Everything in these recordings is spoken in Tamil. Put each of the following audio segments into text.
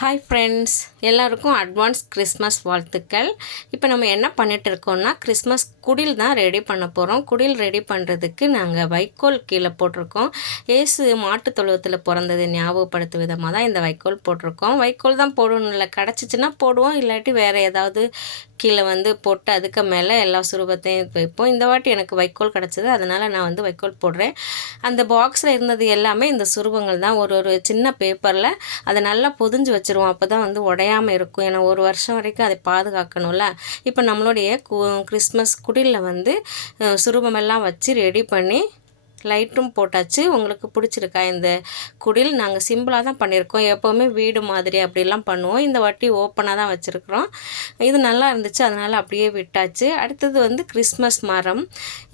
ஹாய் ஃப்ரெண்ட்ஸ் எல்லாருக்கும் அட்வான்ஸ் கிறிஸ்மஸ் வாழ்த்துக்கள். இப்போ நம்ம என்ன பண்ணிட்டு இருக்கோம்னா கிறிஸ்மஸ் குடில் தான் ரெடி பண்ண போகிறோம் குடில் ரெடி பண்ணுறதுக்கு நாங்கள் வைக்கோல் கீழே போட்டிருக்கோம். ஏசு மாட்டு தொழுவத்தில் பிறந்தது ஞாபகப்படுத்தும் விதமாக தான் இந்த வைக்கோல் போட்டிருக்கோம். வைக்கோல் தான் போடணும் இல்லை கிடச்சிச்சின்னா போடுவோம். இல்லாட்டி வேறு ஏதாவது கீழே வந்து போட்டு அதுக்கு மேலே எல்லா சுரூபத்தையும் வைப்போம். இந்த வாட்டி எனக்கு வைக்கோல் கிடச்சிது. அதனால் நான் வந்து வைக்கோல் போடுறேன். அந்த பாக்ஸில் இருந்தது எல்லாமே இந்த சுரூபங்கள் தான். ஒரு ஒரு சின்ன பேப்பரில் அதை நல்லா பொதிஞ்சு வச்சுருவோம். அப்போ தான் வந்து உடையாமல் இருக்கும். ஏன்னா ஒரு வருஷம் வரைக்கும் அதை பாதுகாக்கணும்ல. இப்போ நம்மளுடைய கிறிஸ்மஸ் குடிலில் வந்து சுரூபமெல்லாம் வச்சு ரெடி பண்ணி லைட்டும் போட்டாச்சு. உங்களுக்கு பிடிச்சிருக்கா இந்த குடில்? நாங்கள் சிம்பிளாக தான் பண்ணியிருக்கோம் எப்போவுமே வீடு மாதிரி அப்படிலாம் பண்ணுவோம். இந்த வாட்டி ஓப்பனாக தான் வச்சுருக்குறோம். இது நல்லா இருந்துச்சு. அதனால் அப்படியே விட்டாச்சு. அடுத்தது வந்து கிறிஸ்மஸ் மரம்.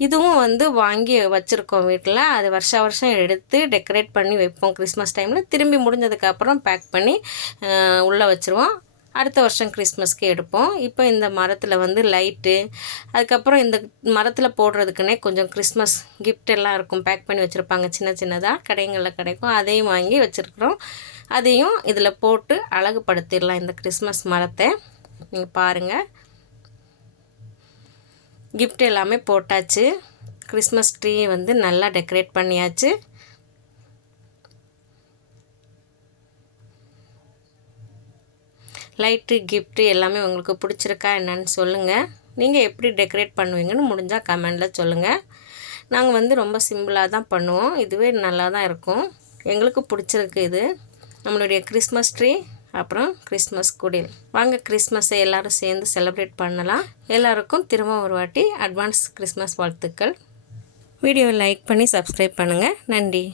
இதுவும் வந்து வாங்கி வச்சுருக்கோம் வீட்டில் அது வருஷா வருஷம் எடுத்து டெக்கரேட் பண்ணி வைப்போம் கிறிஸ்மஸ் டைமில். திரும்பி முடிஞ்சதுக்கப்புறம் பேக் பண்ணி உள்ளே வச்சுருவோம். அடுத்த வருஷம் கிறிஸ்மஸ்க்கு எடுப்போம். இப்போ இந்த மரத்தில் வந்து லைட்டு அதுக்கப்புறம் இந்த மரத்தில் போடுறதுக்குன்னே கொஞ்சம் கிறிஸ்மஸ் கிஃப்ட் எல்லாம் இருக்கும். பேக் பண்ணி வச்சுருப்பாங்க. சின்ன சின்னதாக கடைங்களில் கிடைக்கும். அதையும் வாங்கி வச்சுருக்குறோம். அதையும் இதில் போட்டு அழகுபடுத்திடலாம் இந்த கிறிஸ்மஸ் மரத்தை. நீங்கள் பாருங்கள் கிஃப்ட் எல்லாமே போட்டாச்சு. கிறிஸ்மஸ் ட்ரீ வந்து நல்லா டெக்கரேட் பண்ணியாச்சு. லைட்டு கிஃப்ட்டு எல்லாமே உங்களுக்கு பிடிச்சிருக்கா என்னன்னு சொல்லுங்கள் நீங்கள் எப்படி டெக்கரேட் பண்ணுவீங்கன்னு முடிஞ்சால் கமெண்டில் சொல்லுங்கள் நாங்கள் வந்து ரொம்ப சிம்பிளாக தான் பண்ணுவோம். இதுவே நல்லா தான் இருக்கும். எங்களுக்கு பிடிச்சிருக்கு இது. நம்மளுடைய கிறிஸ்மஸ் ட்ரீ அப்புறம் கிறிஸ்மஸ் குடில். வாங்க கிறிஸ்மஸை எல்லோரும் சேர்ந்து செலிப்ரேட் பண்ணலாம். எல்லாருக்கும் திரும்ப ஒரு வாட்டி அட்வான்ஸ் கிறிஸ்மஸ் வாழ்த்துக்கள். வீடியோவை லைக் பண்ணி சப்ஸ்கிரைப் பண்ணுங்கள் நன்றி.